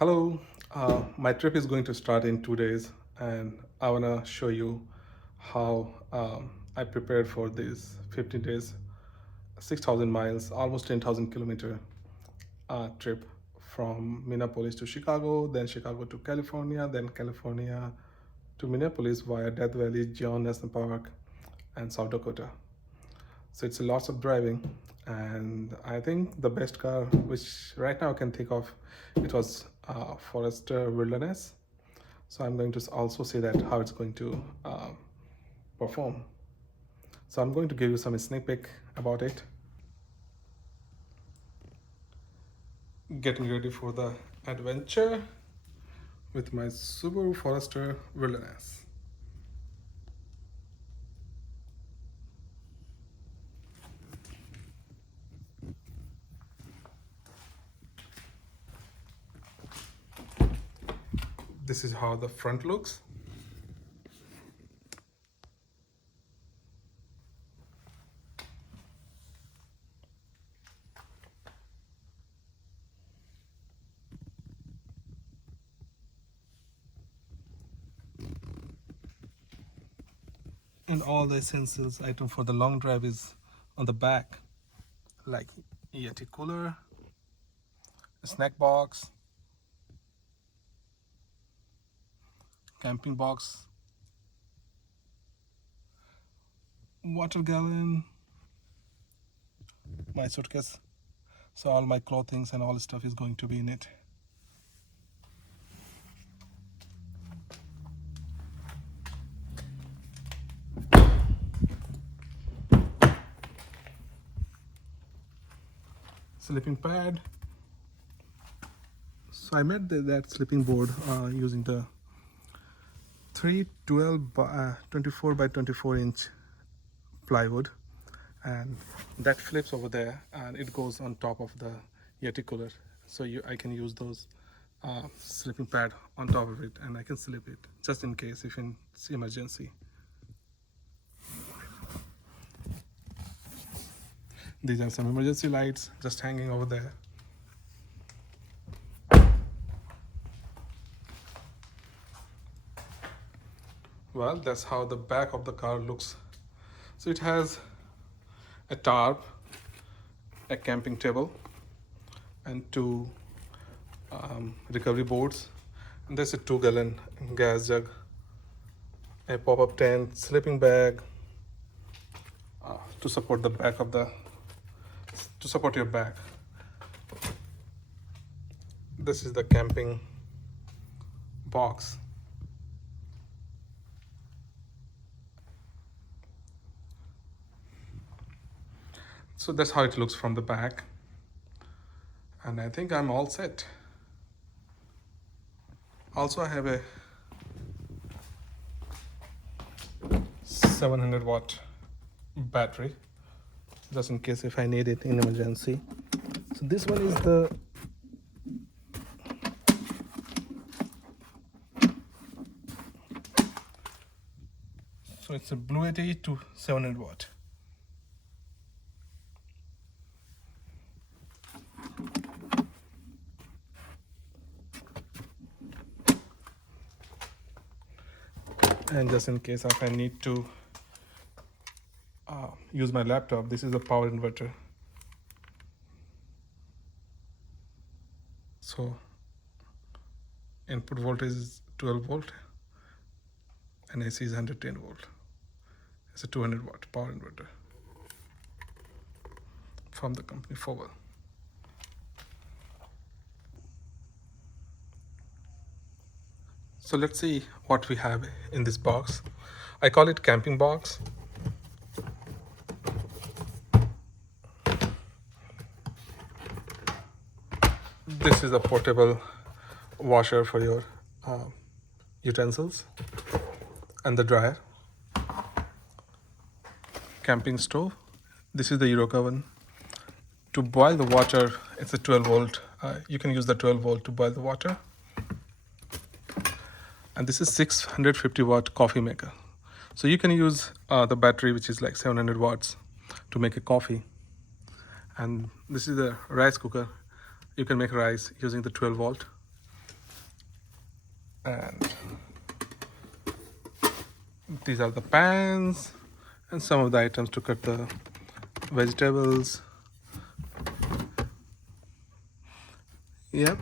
Hello, my trip is going to start in 2 days, and I want to show you how I prepared for this 15 days, 6,000 miles, almost 10,000 kilometer trip from Minneapolis to Chicago, then Chicago to California, then California to Minneapolis via Death Valley, John National Park, and South Dakota. So it's a lots of driving, and I think the best car, which right now I can think of, it was Forester Wilderness. So I'm going to also say that how it's going to perform. So I'm going to give you some sneak peek about it. Getting ready for the adventure with my Subaru Forester Wilderness. This is how the front looks. And all the essentials item for the long drive is on the back, like Yeti cooler, a snack box, camping box, water gallon, my suitcase. So all my clothings and all stuff is going to be in it. Sleeping pad. So I made that sleeping board using the 312 by 24 by 24 inch plywood, and that flips over there and it goes on top of the Yeti cooler. So I can use those sleeping pad on top of it, and I can sleep it just in case if in emergency. These are some emergency lights just hanging over there. Well, that's how the back of the car looks. So it has a tarp, a camping table, and two recovery boards. And there's a 2-gallon gas jug, a pop-up tent, sleeping bag to support the back of to support your back. This is the camping box. So that's how it looks from the back. And I think I'm all set. Also, I have a 700 watt battery just in case if I need it in emergency. So this one is it's a Blue 80 to 700 watt. And just in case if I need to use my laptop, this is a power inverter. So input voltage is 12 volt and AC is 110 volt. It's a 200 watt power inverter from the company Forward. So let's see what we have in this box. I call it camping box. This is a portable washer for your utensils and the dryer. Camping stove. This is the Euro oven. To boil the water, it's a 12 volt. You can use the 12 volt to boil the water. And this is 650 watt coffee maker. So you can use the battery, which is like 700 watts, to make a coffee. And this is the rice cooker. You can make rice using the 12 volt. And these are the pans and some of the items to cut the vegetables. Yep,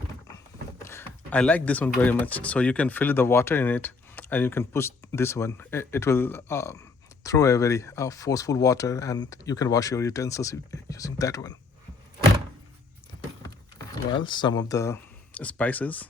I like this one very much. So you can fill the water in it and you can push this one. It will throw a very forceful water, and you can wash your utensils using that one. Well, some of the spices.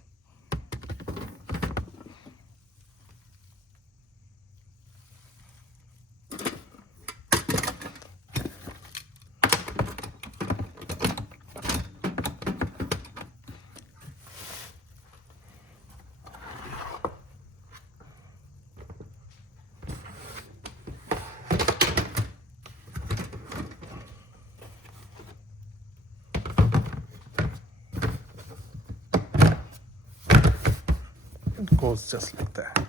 It goes just like that.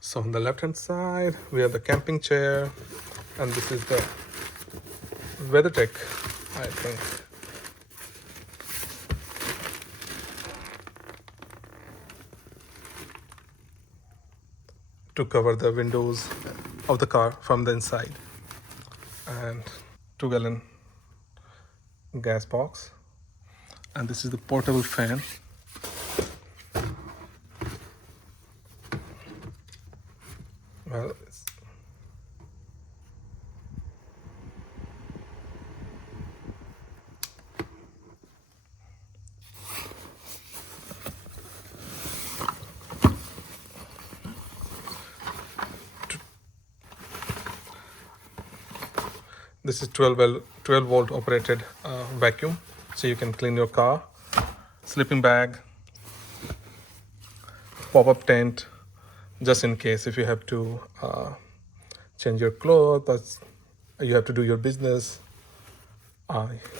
So on the left hand side, we have the camping chair, and this is the WeatherTech, I think. To cover the windows of the car from the inside. And 2-gallon gas box. And this is the portable fan. Well, this is 12 volt operated vacuum, so you can clean your car. Sleeping bag, pop-up tent, just in case if you have to change your clothes, or you have to do your business,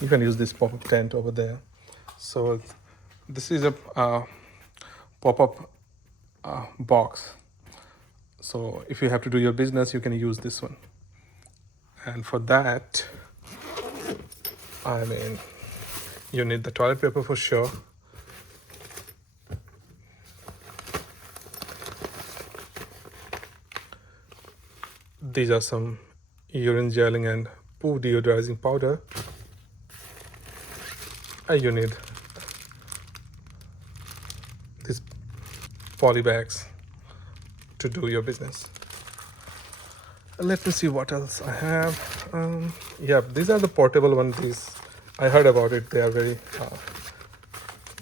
you can use this pop-up tent over there. So this is a pop-up box. So if you have to do your business, you can use this one. And for that, I mean, you need the toilet paper for sure. These are some urine gelling and poo deodorizing powder. And you need these poly bags to do your business. Let me see what else I have. Yeah, these are the portable ones. These, I heard about it. They are very,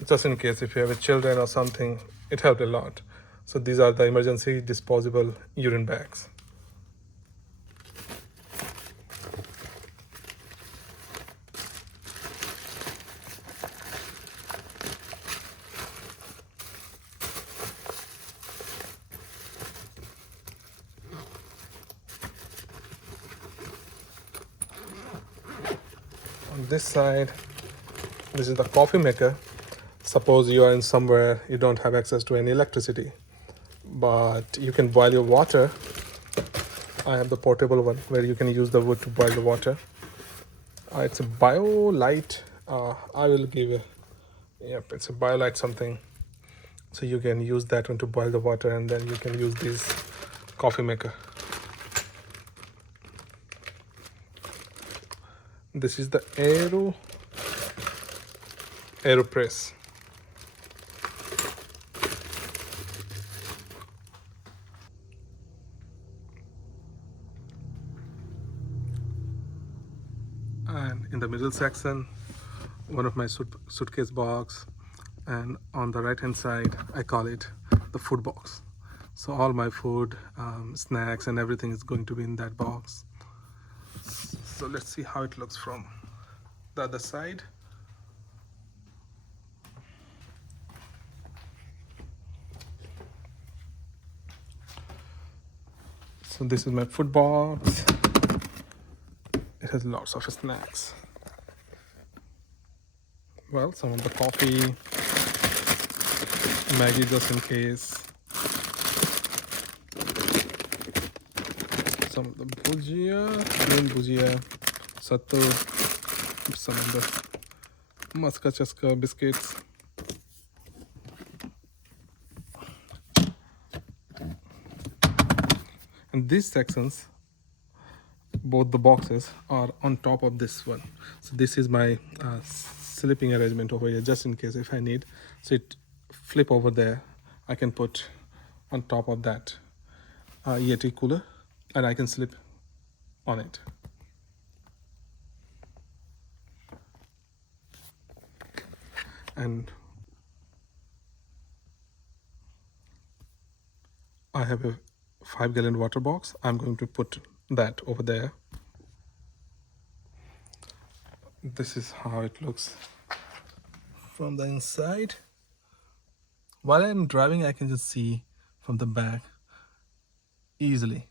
just in case if you have children or something, it helped a lot. So these are the emergency disposable urine bags. On this side, this is the coffee maker. Suppose you are in somewhere you don't have access to any electricity, but you can boil your water. I have the portable one where you can use the wood to boil the water. It's a BioLite. I will give a, yep, it's a BioLite something. So you can use that one to boil the water, and then you can use this coffee maker. This is the AeroPress. And in the middle section, one of my suitcase box, and on the right hand side, I call it the food box. So all my food, snacks and everything is going to be in that box. So let's see how it looks from the other side. So this is my food box. It has lots of snacks. Well, some of the coffee, Maggie just in case. some of the bhujia, plain bhujia, sattu, some of the maska chaska biscuits. And these sections, both the boxes are on top of this one. So this is my sleeping arrangement over here, just in case if I need. So it flip over there, I can put on top of that Yeti cooler, and I can sleep on it. And I have a 5-gallon water box. I'm going to put that over there. This is how it looks from the inside. While I'm driving, I can just see from the back easily.